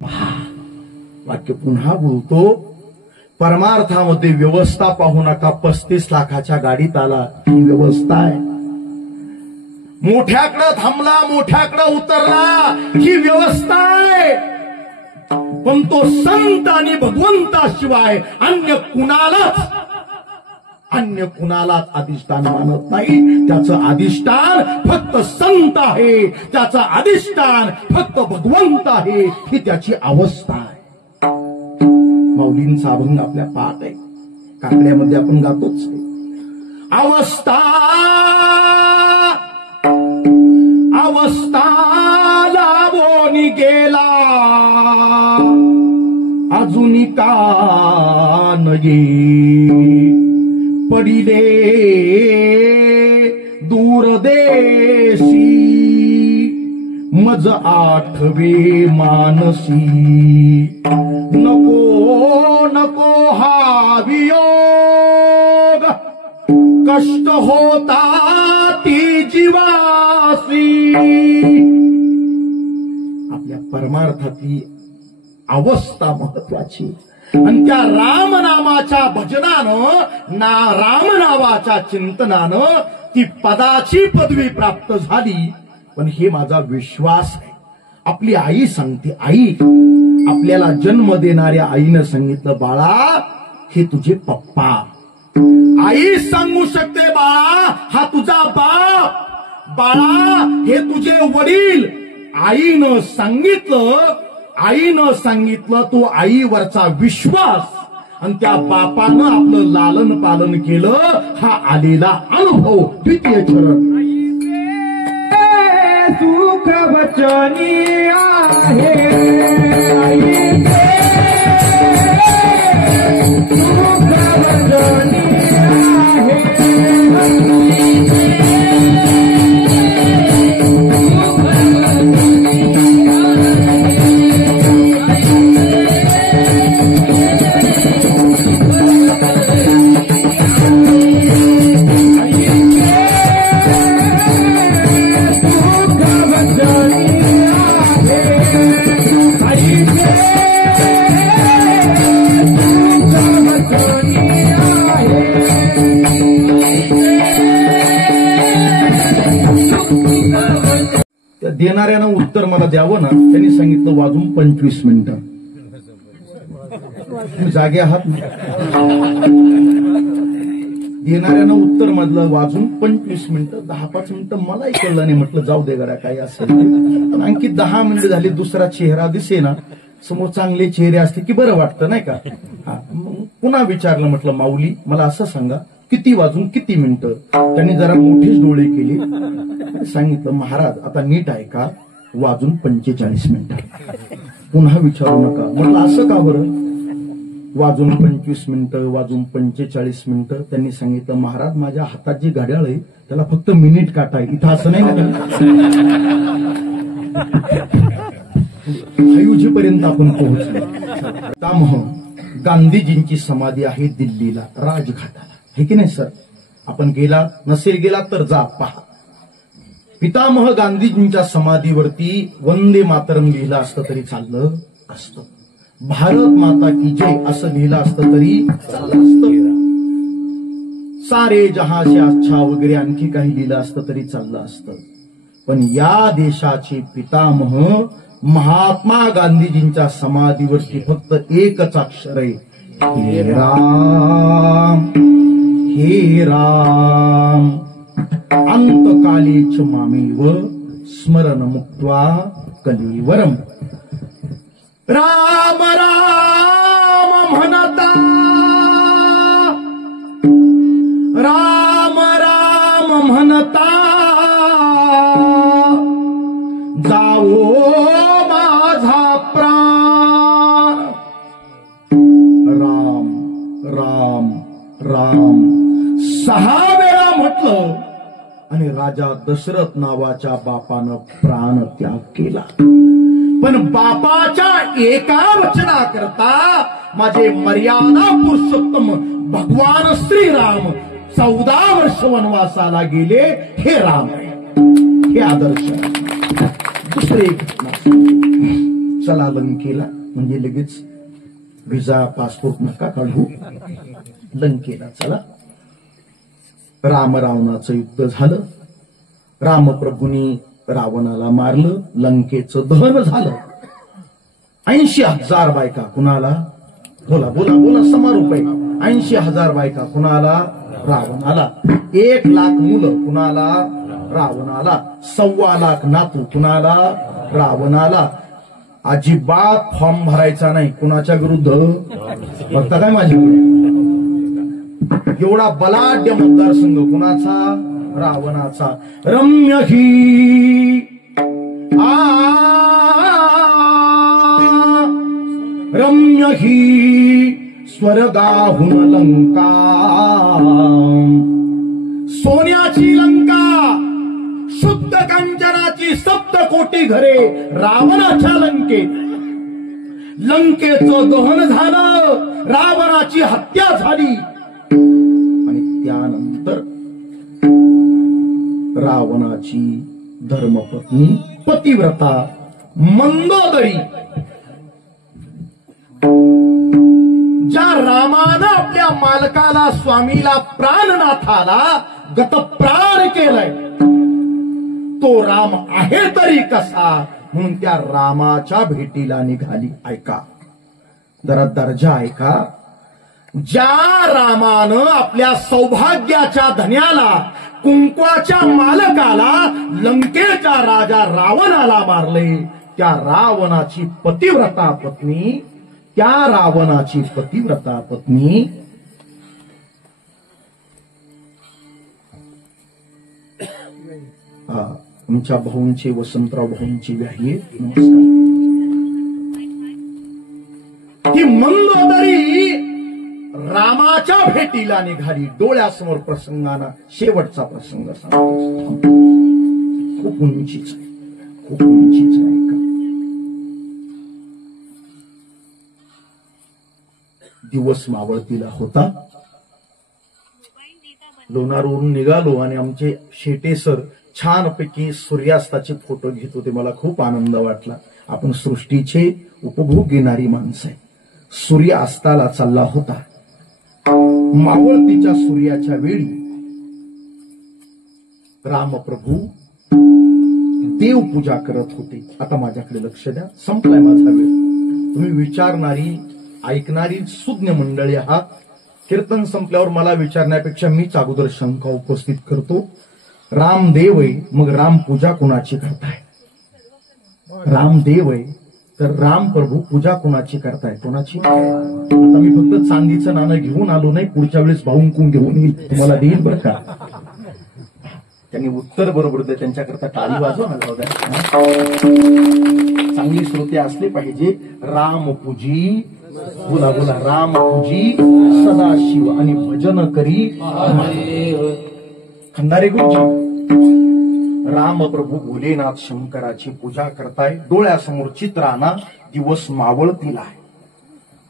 वाक्य पुन्हा बोलतो, परमार्थामध्ये व्यवस्था पाहू नका. 35 लाखाच्या गाडीत आला, ही व्यवस्था आहे. मोठ्याकडे थांबला, मोठ्याकडे उतरला, ही व्यवस्था आहे. पण तो संत आणि भगवंताशिवाय अन्य कुणालाच अधिष्ठान मानत नाही. त्याचं अधिष्ठान फक्त संत आहे, त्याचं अधिष्ठान फक्त भगवंत आहे. ही त्याची अवस्था आहे. माऊलींचा अभंग आपल्या पाठ आहे, काकड्यामध्ये आपण गातोच. अवस्था लावून गेला, अजून का नये पडिले दूरदेशी, मज आठवे मानसी. नको नको हा वियोग, कष्ट होता ती जीवासी. आपल्या परमार्थातली अवस्था महत्वाची. आणि त्या रामनामाच्या भजनानं, रामनामाच्या चिंतनानं ती पदाची पदवी प्राप्त झाली. पण हे माझा विश्वास आहे. आपली आई सांगते, आई आपल्याला जन्म देणाऱ्या आईनं सांगितलं, बाळा हे तुझे पप्पा. आई सांगू शकते, बाळा हा तुझा बाप, बाळा हे तुझे वडील. आईनं सांगितलं तो आईवरचा विश्वास आणि त्या बापानं आपलं लालन पालन केलं, हा आलेला अनुभव. द्वितीय चरण सुख वचनी आहे, सुख वचनी देणाऱ्यानं उत्तर मला द्यावं ना. त्यांनी सांगितलं वाजून 25 मिनिटं. तुम्ही जागे आहात? देणाऱ्यानं उत्तर मधलं वाजून 25 मिनिटं. 10-5 मिनिटं मलाही कळलं नाही. म्हटलं जाऊ दे गड्या, काही असेल. पण आणखी 10 मिनिटं झाली, दुसरा चेहरा दिसे ना समोर. चांगले चेहरे असते की बरं वाटतं नाही का. पुन्हा विचारलं, म्हटलं माऊली मला असं सांगा, किती वाजून किती मिनिटं? त्यांनी जरा मोठेच डोळे केले. सांगितलं, महाराज आता नीट आहे का, वाजून 45 मिनिटं. पुन्हा विचारू नका. म्हटलं असं का बरं? वाजून 25 मिनिटं, वाजून 45 मिनिटं. त्यांनी सांगितलं, महाराज माझ्या हातात जी घड्याळ आहे त्याला फक्त मिनिट काटा आहे, इथं असं नाही ना. 5G पर्यंत आपण पोहोचलो. पितामह गांधीजींची समाधी आहे दिल्लीला, राजघाटाला, हे की नाही सर? आपण गेला नसेल गेला तर जा पहा. पितामह गांधीजींच्या समाधीवरती वंदे मातरम लिहिलं असतं तरी चाललं असतं. भारत माता की जय असं लिहिलं असतं तरी चाललं असतं. सारे जहां से अच्छा वगैरे आणखी काही लिहिलं असतं तरी चाललं असतं. पण या देशाचे पितामह महात्मा गांधीजींच्या समाधीवरती फक्त एकच अक्षर आहे, हे राम, हे राम. अंतकालीच मामेव स्मरण मुक्त्वा कलेवरम. राम राम म्हणता, राम राम म्हणता जाओ माझा प्राण. राम राम राम 6 वेळा म्हटलं आणि राजा दशरथ नावाच्या बापानं प्राण त्याग केला. पण बापाच्या एका वचनाकरता माझे मर्यादा पुरुषोत्तम भगवान श्रीराम 14 वर्ष वनवासाला गेले. हे राम, हे आदर्श. दुसरी घटना, चला लंकेला, म्हणजे लगेच विजा पासपोर्ट नका काढू, लंकेला चला. राम रावणाचं युद्ध झालं. रामप्रभूंनी रावणाला मारलं, लंकेचं दहन झालं. 80,000 बायका कुणाला? बोला बोला बोला, समारोप आहे. 80,000 बायका कुणाला? रावणाला. 1,00,000 मुलं कुणाला? रावणाला. 1,25,00,000 नातू कुणाला? रावणाला. अजिबात फॉर्म भरायचा नाही. कुणाच्या विरुद्ध? बघता काय माझ्याकडे? एवढा बलाढ्य मतदारसंघ कुणाचा? रावणाचा. रम्य ही रम्य ही स्वर्गाहून लंका, सोन्याची लंका, शुद्ध कांचनाची 7 घरे रावणाच्या लंकेत. लंकेचं दहन झालं, रावणाची हत्या झाली. आणि त्यानंतर रावणाची धर्मपत्नी पतिव्रता मंदोदरी, ज्या रामानं आपल्या मालकाला स्वामीला प्राणनाथाला गतप्राण केलंय, तो राम आहे तरी कसा, म्हणून त्या रामाच्या भेटीला निघाली. ऐका जरा दर्जा ऐका. ज्या रामानं आपल्या सौभाग्याच्या धन्याला, कुंकवाच्या मालकाला, लंकेच्या राजा रावणाला मारले, त्या रावणाची पतिव्रता पत्नी, त्या रावणाची पतिव्रता पत्नी आमच्या भाऊंचे, वसंतराव भाऊंची व्याही. नमस्कार. ती मंदोदरी रामाच्या भेटीला निघाली. डोळ्यासमोर प्रसंगाना शेवटचा प्रसंग सांगतो. खूप उंचीच आहे, खूप उंचीच आहे. का दिवस मावळतीला होता. लोणारवरून निघालो आणि आमचे शेटे सर छानपैकी सूर्यास्ताचे फोटो घेत होते. मला खूप आनंद वाटला. आपण सृष्टीचे उपभोग घेणारी माणसं आहे. सूर्य अस्ताला चालला होता. मावळतीच्या सूर्याच्या वेळी रामप्रभू देवपूजा करत होते. आता माझ्याकडे लक्ष द्या, संपलाय माझा वेळ. तुम्ही विचारणारी, ऐकणारी सुज्ञ मंडळी आहात. कीर्तन संपल्यावर मला विचारण्यापेक्षा मीच अगोदर शंका उपस्थित करतो. रामदेव आहे, मग रामपूजा कुणाची करताय? रामदेव आहे तर रामप्रभू पूजा कुणाची करताय? कोणाची? आता मी फक्त चांदीचं नाणं घेऊन आलो नाही, पुढच्या वेळेस भाऊंकून घेऊन येईल, तुम्हाला देईल बरं का. त्यांनी उत्तर बरोबर दिलं, त्यांच्याकरता टाळी वाजवा ना. चांगली श्रोते असले पाहिजे. रामपूजी, बोला बोला, रामपूजी सदाशिव आणि भजन करी खंडारे गुरुजी. रामप्रभू भोलेनाथ शंकराची पूजा करताय. डोळ्यासमोर चित्र आणा. दिवस मावळतीला आहे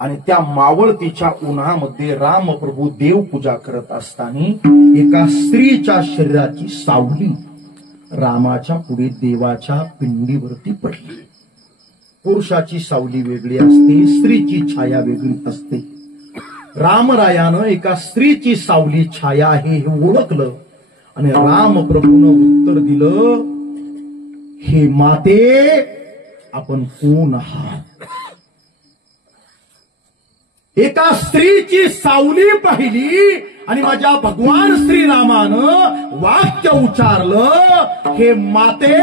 आणि त्या मावळतीच्या उन्हामध्ये रामप्रभू देवपूजा करत असताना एका स्त्रीच्या शरीराची सावली रामाच्या पुढे देवाच्या पिंडीवरती पडली. पुरुषाची सावली वेगळी असते, स्त्रीची छाया वेगळी असते. रामरायानं एका स्त्रीची सावली छाया आहे हे ओळखलं आणि रामप्रभूनं उत्तर दिलं, हे माते आपण कोण आहात? एका स्त्रीची सावली पाहिली आणि माझ्या भगवान श्रीरामानं वाक्य उच्चारलं, हे माते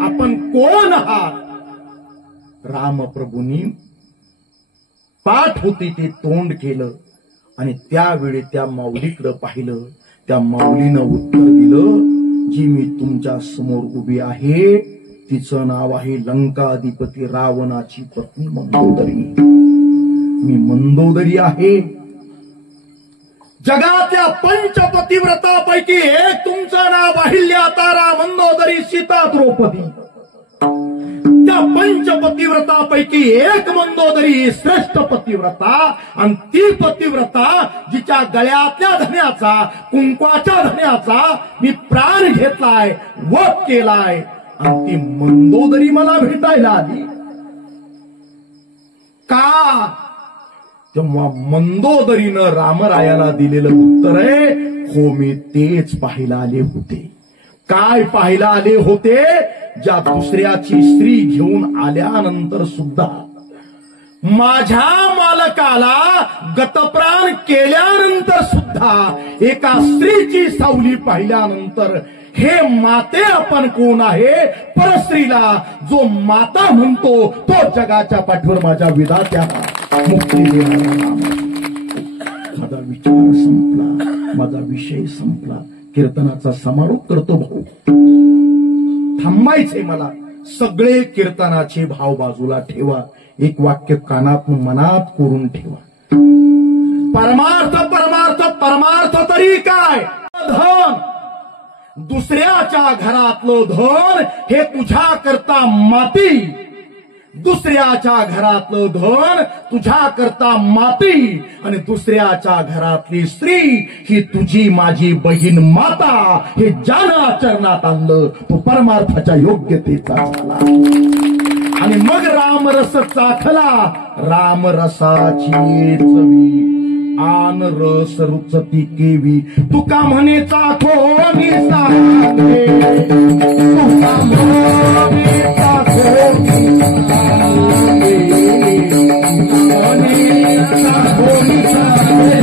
आपण कोण आहात? रामप्रभूंनी पाठ होती ते तोंड केलं आणि त्यावेळी त्या माऊलीकडे पाहिलं. त्या माऊलीनं उत्तर दिलं, जी मी तुमच्या समोर उभी आहे तिचं नाव आहे लंकाधिपती रावणाची पत्नी मंदोदरी. मी मंदोदरी आहे. जगातल्या पंचपतिव्रतापैकी एक तुमचं नाव अहिल्या, तारा, मंदोदरी, सीता, द्रौपदी. त्या पंचपतिव्रतापैकी एक मंदोदरी श्रेष्ठ पतिव्रता आणि ती पतिव्रता जिच्या गळ्यातल्या धन्याचा, कुंकवाच्या धन्याचा मी प्राण घेतलाय, वध केलाय आणि ती मंदोदरी मला भेटायला आली. का? तेव्हा मंदोदरीनं रामरायाला दिलेलं उत्तर आहे, हो मी तेच पाहायला आले होते. काय पाहायला आले होते? ज्या दुसऱ्याची स्त्री घेऊन आल्यानंतर सुद्धा माझ्या मालकाला गतप्राण केल्यानंतर सुद्धा एका स्त्रीची सावली पाहिल्यानंतर हे माते आपण कोण आहे? परस्त्रीला जो माता म्हणतो तो जगाच्या पाठीवर माझ्या विधात्याला मुक्ती देणारा. माझा विचार संपला, माझा विषय संपला. कीर्तनाचा समारोप करतो भाऊ. थांबायचे मला. सगळे कीर्तनाचे भाव बाजूला ठेवा. एक वाक्य कानात मनात कोरून ठेवा. परमार्थ परमार्थ परमार्थ तरी काय? धन, दुसऱ्याच्या घरातलं धन हे तुझ्या करता माती. दुसऱ्याच्या घरातलं धन तुझ्या करता माती आणि दुसऱ्याच्या घरातली स्त्री ही तुझी माझी बहीण माता. हे ज्यानं आचरणात आणलं तो परमार्थाच्या योग्यतेचा झाला. आणि मग रामरस चाखला. रामरसाची चवी आन रस रुचती केवी. तुका म्हणे चाखो मी सांगे, तुका म्हणे चाखो मी सांगे, म्हणे चाखो मी सांगे.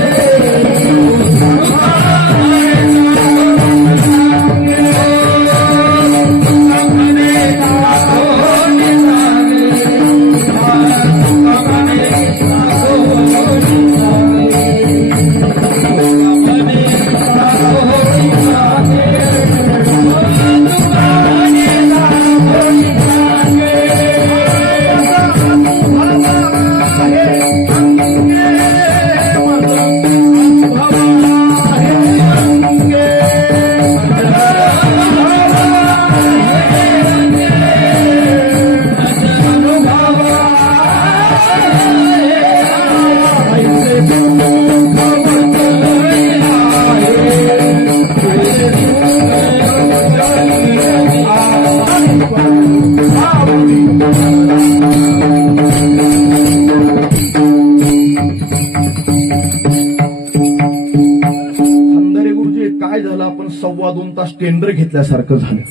टेंडर घेतल्यासारखं झालं.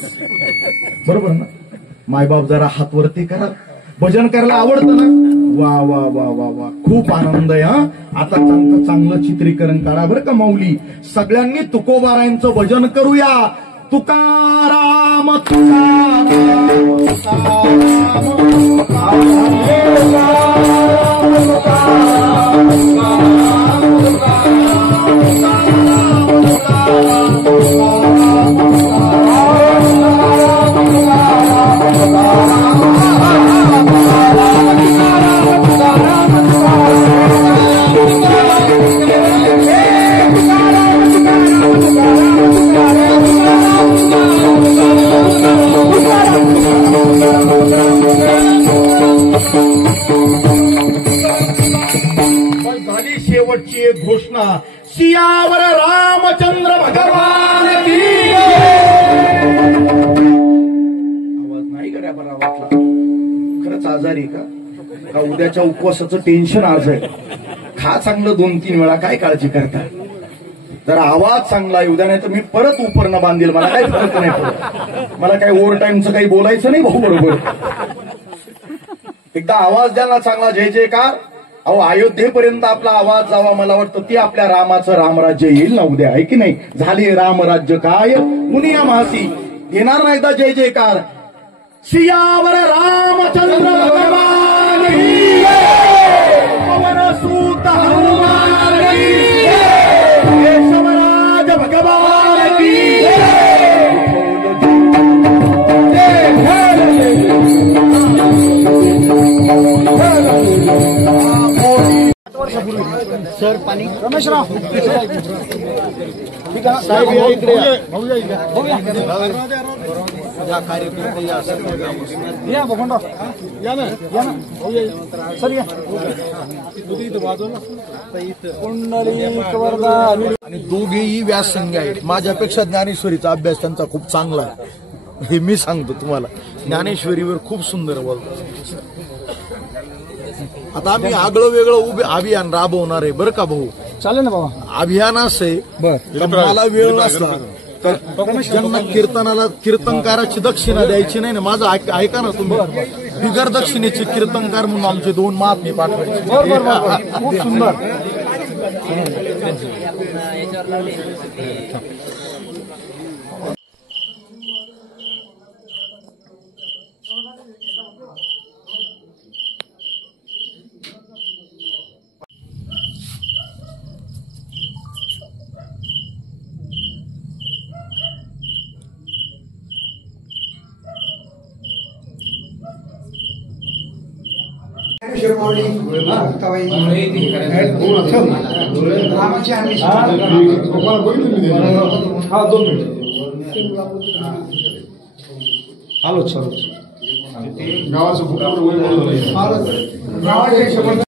बरोबर ना? मायबाप जरा हात वरती करा. भजन करायला आवडतं ना? वा वा वा वा वा, खूप आनंद आहे. हा आता चांगलं चित्रीकरण काढा बरं का माऊली. सगळ्यांनी तुकोबारायांचं भजन करूया. तुकाराम तुकाराम झाली शेवटची एक घोषणा. सियावर रामचंद्र भगवान की. आवाज नाही करा बरं वाटला. खरंच आजारी का? का उद्याच्या उपवासाचं टेन्शन आज आहे? खा चांगलं 2-3 वेळा, काय काळजी करता. जरा आवाज चांगला आहे उद्या, नाही तर मी परत उपरणं बांधेल. मला काही फरक नाही पडत. मला काही ओव्हर टाइमचं काही बोलायचं नाही भाऊ. बरोबर, एकदा आवाज द्या ना चांगला. जय जयकार. अहो अयोध्येपर्यंत आपला आवाज जावा. मला वाटतं ती आपल्या रामाचं रामराज्य येईल ना उद्या, आहे की नाही? झाले रामराज्य काय मुनिया मासी. येणार ना एकदा जय जयकार. सियावर रामचंद्र भगवान की जय. पवन सूत हनुमान की जय. केशवराज भगवान की जय. सर पाणी. रमेशराव ठीक आहे साहेब, या इकडे या कार्यक्रम या बघा या ना सर या. आणि दोघेही व्यासंगी आहेत. माझ्यापेक्षा ज्ञानेश्वरीचा अभ्यास त्यांचा खूप चांगला आहे, हे मी सांगतो तुम्हाला. ज्ञानेश्वरीवर खूप सुंदर बोलतो. आता आम्ही आगळं वेगळं उभे अभियान राबवणार आहे बरं का भाऊ. चालेल ना बाबा. अभियान असं आहे तर मला वेळ नसला तर ज्यांना कीर्तनकाराची दक्षिणा द्यायची नाही ना, माझं ऐका ना तुम्ही. बिगर दक्षिणेचे कीर्तनकार म्हणून आमचे 2 महात्मे पाठवायचे. खूप सुंदर. आलो.